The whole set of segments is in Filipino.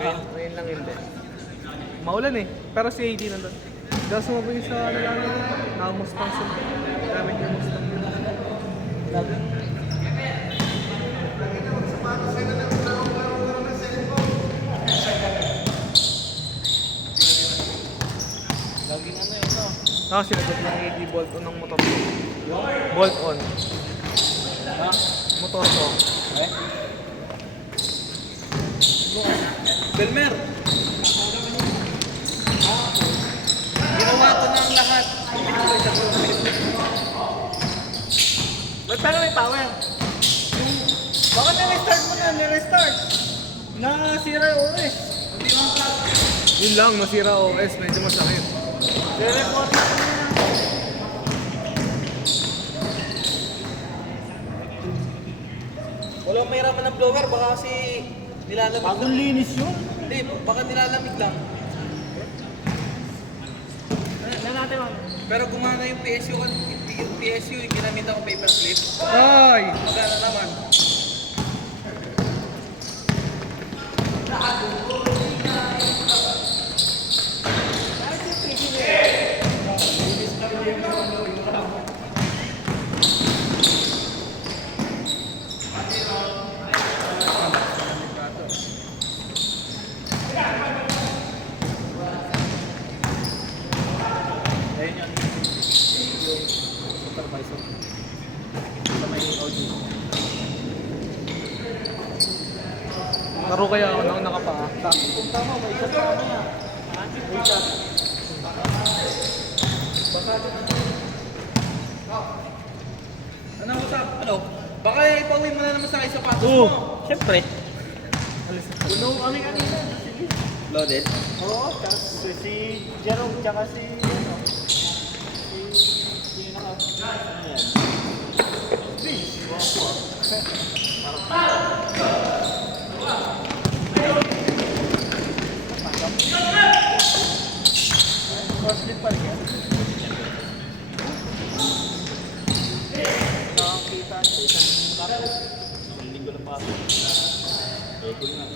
Ngayon lang hindi. Maulan eh. Pero si AD nandun. Dahil sumabay sa ano lang yun. Naka-Mustang sila. Gamit yung Mustang yun. Lagi na yun, no? Sinagot ng AD bolt on ng motor ko. Bolt on. Ha? Motor ko. Eh? Belmer! Ginawa ko na ang lahat. Ba't parang may power? Bakit na-restart mo na? Na-restart? Nasira yung OS. Hindi mo ang Yun lang, nasira OS. Medyo masakit. re-report na ko na. Walang mahirapan ng blower, baka kasi nilalamig lang. Bagong linis yun. Hindi, baka nilalamig lang. Pero gumana yung PSU, yung PSU, yung ginamit ako paper clip. Ay! Magana naman. Ayun yun. Yung supervisor. Sa may audio. Laro kaya ako nang nakapaa. Kung tama, may isa pa mamaya. May isa. Ano usap? Ano? Baka ipauwi mo na naman sa akin sapatos mo. Siyempre. Puno kami kanina. Loaded? Oo, tapos si Jerome tsaka si ano. Si naka. Ano yan? Crossfit pa rin yan. Nakakita sa isang kapit. Isang linggo na pasok. Cool nga.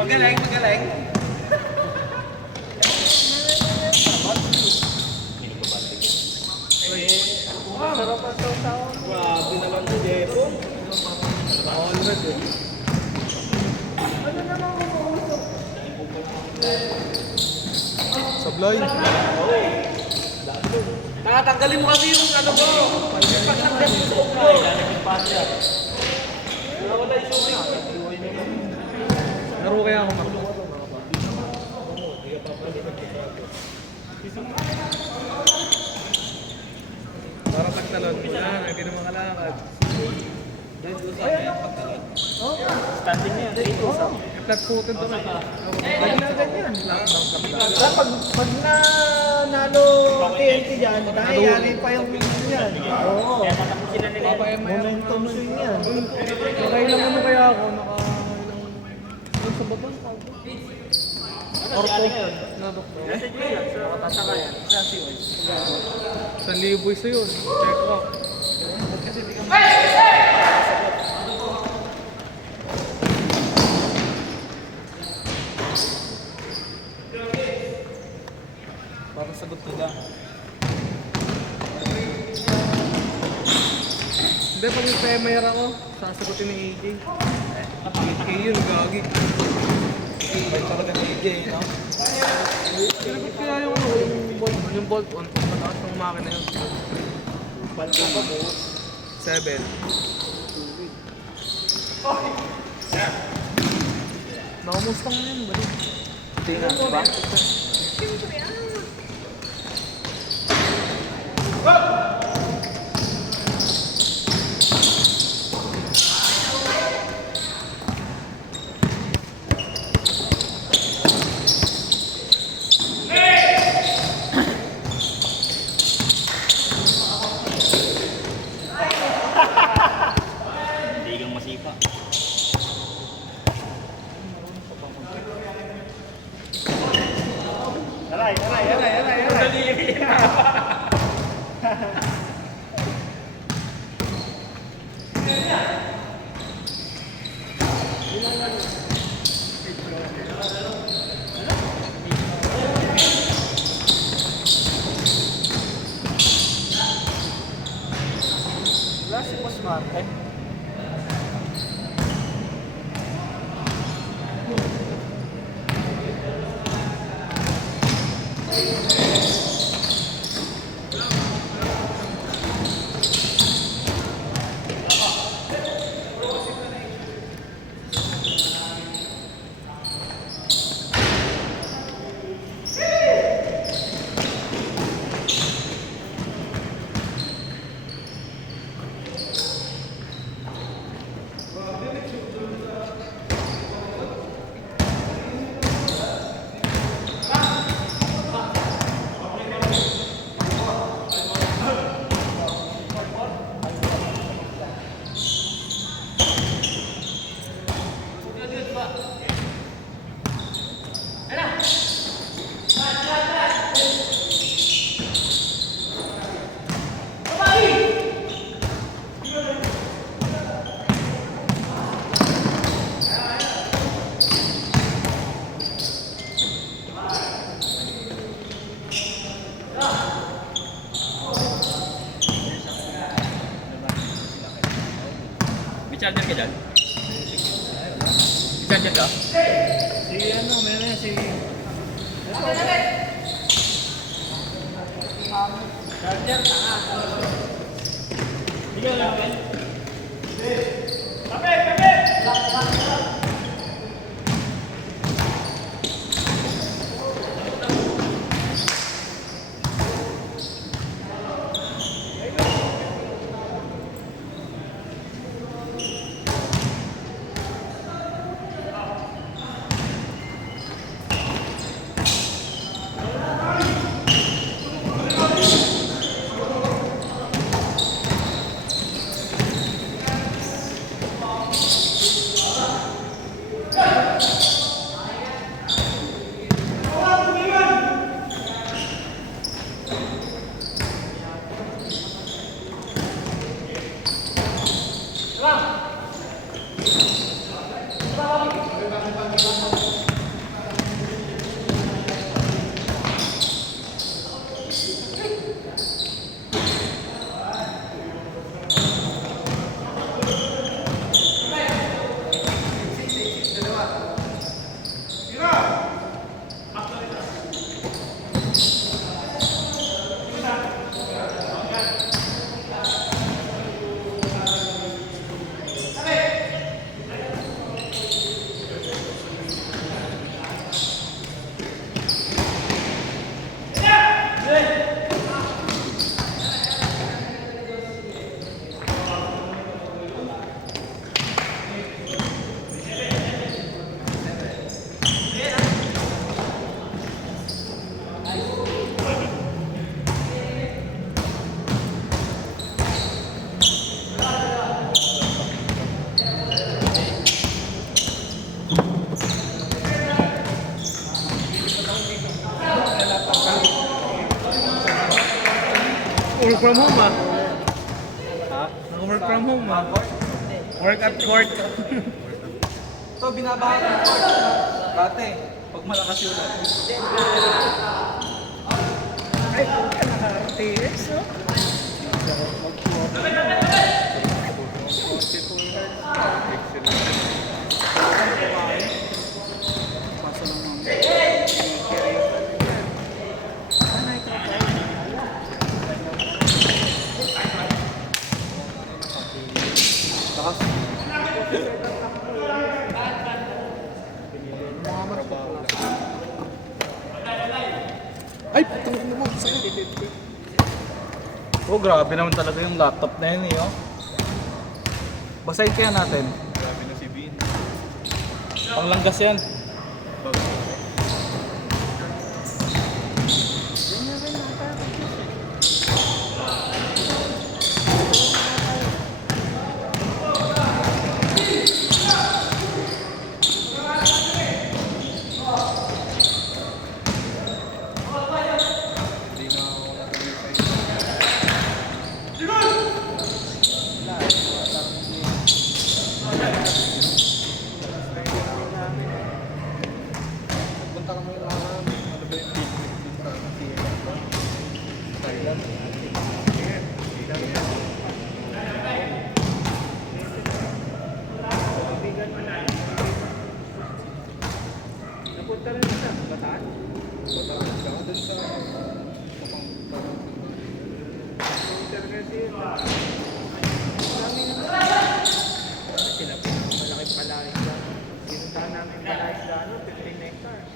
Magaling, magaling. Sarap ang sausawan. Grabe naman si Depo. Alred eh. Sablay. Nakatanggalin mo kasi yung ano ko. Pag nag-death yung scope ko. Nawala yung shooting ko. Laro kaya ako Mark. Para tagtalon. Yan, hindi na makalakad. Dahil doon sa akin, pagtalon. Standing na yan. Flat-footed to na. Ganyan. Lockdown ka pala. Pag nanalo TNT dyan, nangyayari pa yung yan. Oo. Momentum swing yan. Nakailang ano kaya ako? Doon sa baba? Orto. Na doktor. Sa liboy sa yun. Check out. Parang sagot nila. Hindi, pag may PMR ako, sasagutin ng AJ. 8K yun, gagi. Ay, talaga ni AJ, no? Sinagot kaya yung bolt on, pagkataas ng makina yun. Palka pa mo. 7. Nakamustang na yun, balik. Tingnan mo ba? Hindi kang masipa. Aray, aray, aray, aray, aray. Wala si Boss Marte. May charger ka dyan? May charger ka? Si ano, meron si... Charger, tanga. Bigyan lang, Ben. Tabi, tabi! Work from home ah. Ha? Work from home ah. Work at court. Ito, binabahan ng court. Dati, pag malakas yun. Ay, puta nakarating. So. Ay, putang ina mo. Sakit. Oh, grabe naman talaga yung laptop na yun eh, oh. Basahin kaya natin. Grabe na si Bean. Panglanggas yan. Napunta rin siya, Bataan? Bataan ka dun sa... Internet yun. Sila malaki palaki siya. Pinuntahan namin palaki sa 15 hectares.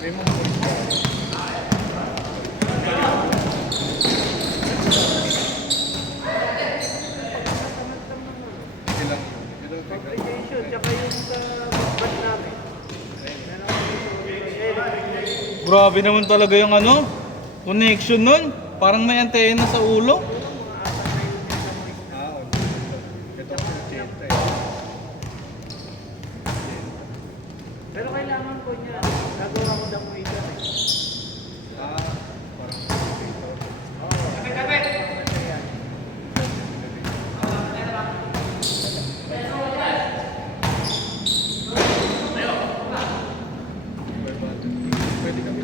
May mga ulit ka. Ilang yun? Application, tsaka yung sa bus namin. Meron kami Grabe naman talaga yung ano, connection nun. Parang may antena sa ulo. Ah, on. Ito ang 80 eh. Pero kailangan ko niya. Nagawa ko daw mo ito. Ah, parang pwede kami.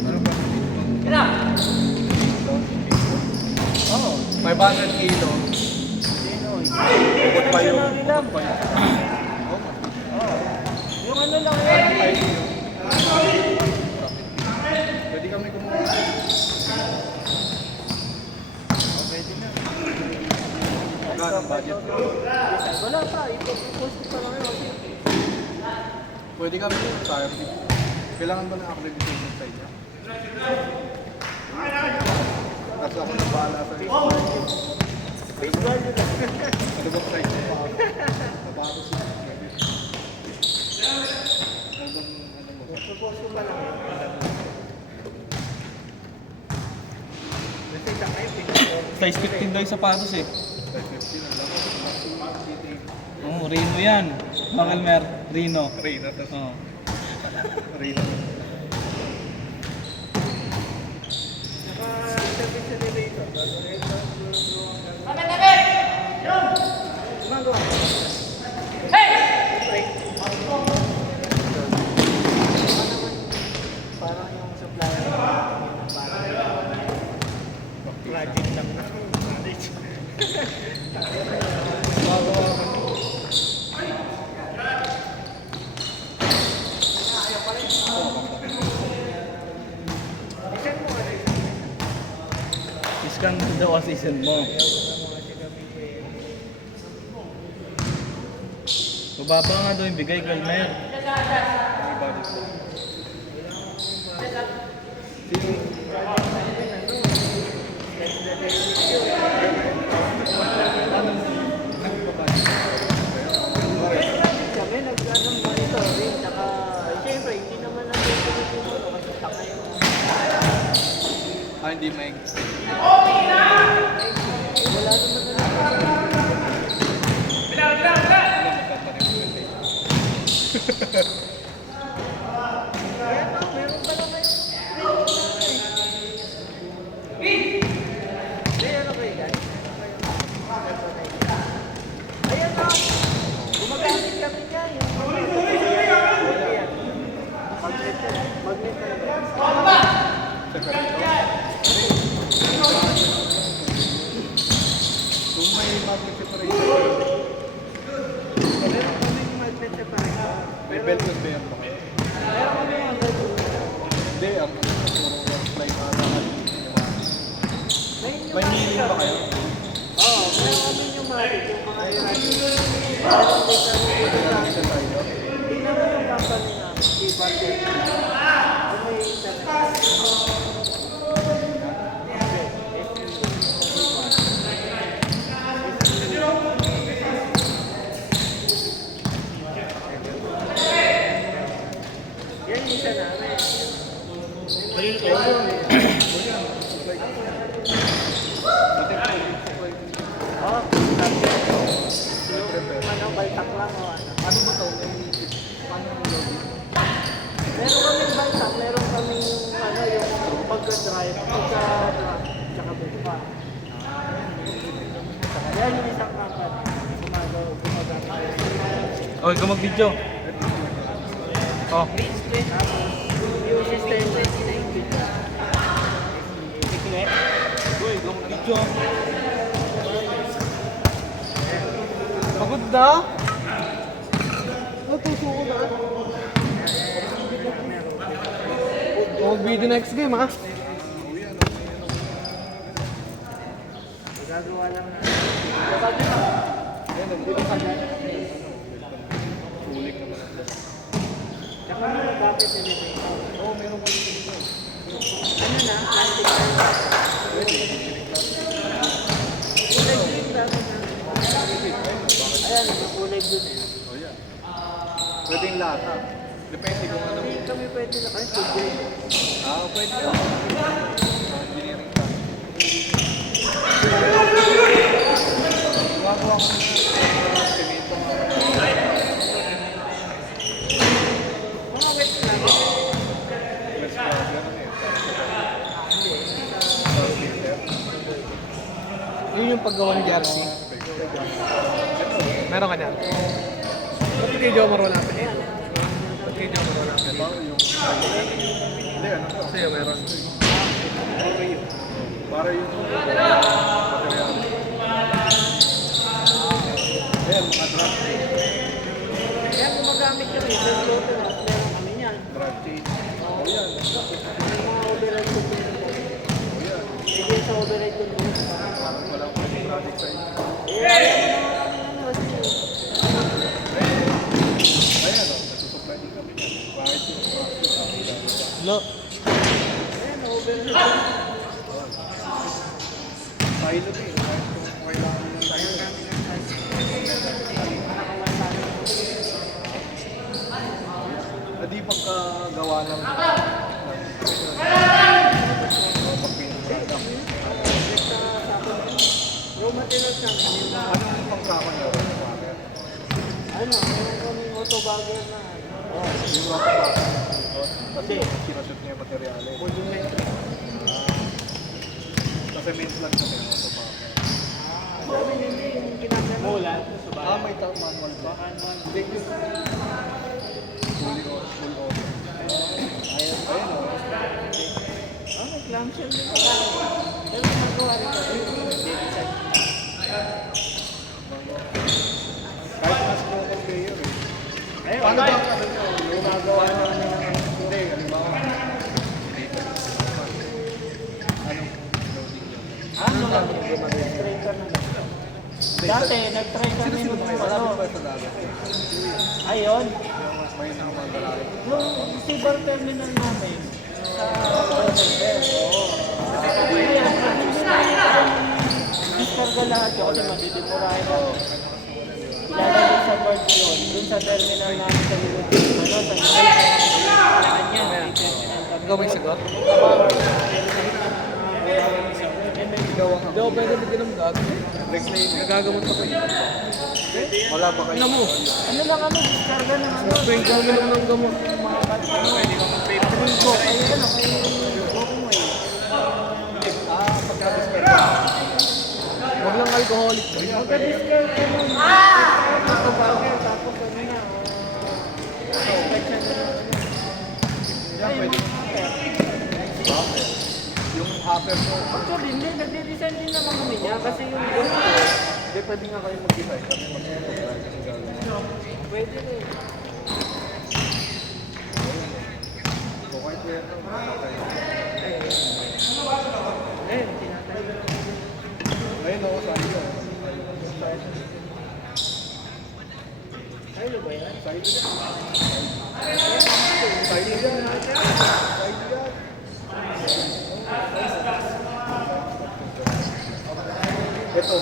Ano ba? Oo. 500 kilo. Bukod pa yung... Lang. Bukod pa yung... Yung ano lang yan. Pwede kami kumuha. Pwede na. Magkano ang budget? Wala pa. Ipopost ko pa lang yun. Pwede kami tayo. Kailangan ba ng accreditation sa inyo? Tapos ako na bahala sa inyo. Face value lang. Ano ba sa inyo? Nabago sila. Ano bang ano mo? Ipopost ko pa lang yun. Kasi sa ngayon, Size 15 daw yung sapatos eh. 550 lang lang. Maximum detail. Oo, Rino yan. Mang Elmer, Rino. Reyna, tapos Oo. Reyna. naka-service sa nila ito. Gumagawa ko. Parang yung supplier parang project lang na. Isan mo ano yun? Iskan daw ang season mo. Mababa nga daw yung bigay, Elmer. May budget po. Kami nag-anong monitoring, tsaka siyempre hindi naman ang siguro kasi taka yung Ah, hindi may... wala naman na kaya no, meron pa naman ano kayo guys? Ayan na, gumagamit kami niya yung magnet talaga. Kung may public separation, Meron kami yung magnet separator. may belt conveyor pa kayo. Meron kami yung Hindi, ang puro fly na may milling ba kayo? Oo, meron kami yung matik, yung mga Isa tayo. hindi naman yung company namin, si Bandit. May internet. Yan yung isa namin. Oo, yung ano, baltak lang o ano. Ano ba ito? Paano ang lobby? Meron kaming balsak, meron kaming ano, yung pagka-drive, tsaka buka. Yan yung isang company. Gumagamit. Okay, ikaw mag-video. Oh. Yung system 2019. Uy, ikaw mag-video. Pagod na? Natutuko na. Mag-video next game, ha? Gagawa lang na. Sulik naman. Tsaka mo bakit elevator? Oo, meron ko dito. Ano na? Plastic na. Kulay green dapat na. Ayan, yung kulay blue na yun. Oh, yan. Pwede yung lata. Depende kung ano. Kami pwede na kayo, food grade. Pwede yun. Engineering ka. Gagawa ko ng semento. Mga wet lang. Let's go. Ganun eh. Yun yung paggawa ng jersey. Meron ka niyan. Ba't kay Jomar wala pa eh? Ba't kay Jomar wala pa eh? Hindi, ano to? Sa'yo meron. Para yung material. Ayan, mga drug chain. Kaya gumagamit kami, sa floater, meron kami niyan. Drug chain. Oh, yan. May mga override ko meron po. Oh, yan. Sige sa override ko doon. Parang wala ko yung project sa inyo. Ayan, nasusupply din kami yan. Bakit yung No. Ayan, override. silo din. Kahit kung kailangan yung silo. Na di pagkagawa ng pagpinagagawa. Raw materials namin. Ano yung pangkakon niya? Ano, meron kaming autobagger na. Yung rock pa. Kasi sinashoot niya yung materyales. Volumetric. Sa cement lang kami yung rock pa. Sabi hindi yung ginagawa. Mulan. May manual ba? Hindi yung full auto. Ayun o. May clamshell din. Pero magawa rin kami. Kahit mas pro conveyor eh. Ayun, Paano ba ano nyo? Gumagawa ng hindi, halimbawa. Ano? Traitor na lang. Dati, nag-try kami Sino nung ba kayo? ano. Malapit ba sa dagat? Ayun. May isang mga lalaki. Yung Seabar Terminal namin. Sa Center. Oo. Discarga lahat yun kasi madidipurahin ako. Ilalagay sa board yun. Dun sa terminal namin sa likod. Ano, sa kanya. Ikaw may sagot? Ikaw ang Hindi ako pwede bigyan ng gag. Nagagamot ako eh. wala ba kayo? Ano mo? Ano lang kami, discarga ng ano. Spring ka uminom ng gamot. Mga ano. Pwede ka mag-paper. Ko, kay ano, kay Bokongway. Pagka-disperse. Huwag lang alcoholic. Magka-discarga ka nun. Autobagger, tapos ano na. Expect siya na. Yan, pwede. Yung upper mo. Actually, hindi. Nagde-design din naman kami niya. Kasi yung boss ko, Hindi, pwede nga kayo mag-design. Kami mag-design kasi gagawin. pwede rin. Kung kahit kaya ito, kayo. Ayun, tinatayo. Ayun ako sa iyo. Ayun ba yan? Side yan. Side yan. Side yan. Ito,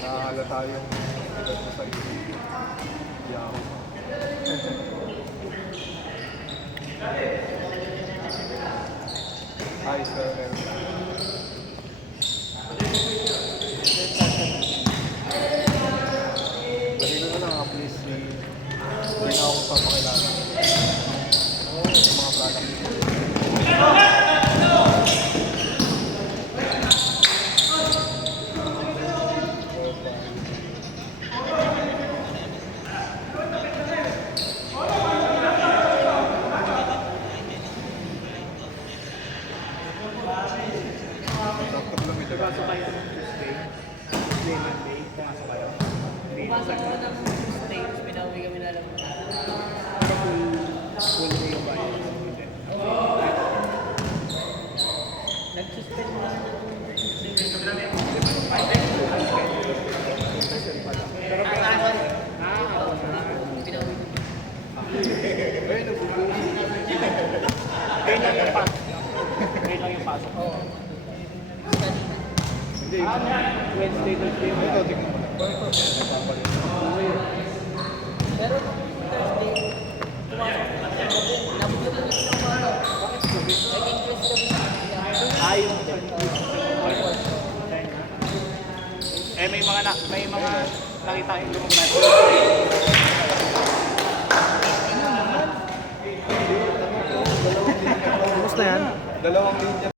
nahalata yung edad mo sa iyo. Yahoo. Ayos ka rin. Lagi ko na lang, please. Hindi na ako papakilala. Yung mga product. Laptop lang ito. Pumasok kayo ng Tuesday. Tuesday, Monday. Pumasok kayo. Pumasok ko ng Tuesday, tapos pinauwi kami na lang. Pero full day yung bayan. Hindi. Nag-suspend na ako ng Tuesday. Special pala. Pero Pinauwi ko. Ayun, nagbubuo. Ngayon lang yung pasok. Ngayon lang yung pasok. Hindi. Wednesday, Thursday. Ito, tignan mo lang. Nagpapalit. Pero Thursday, pumasok ko ng gabi. Nabugyan kami ng mga nag-increase kami sa kanila. Yung may mga nakita yung lumabas. Kumusta yan? Dalawang linya.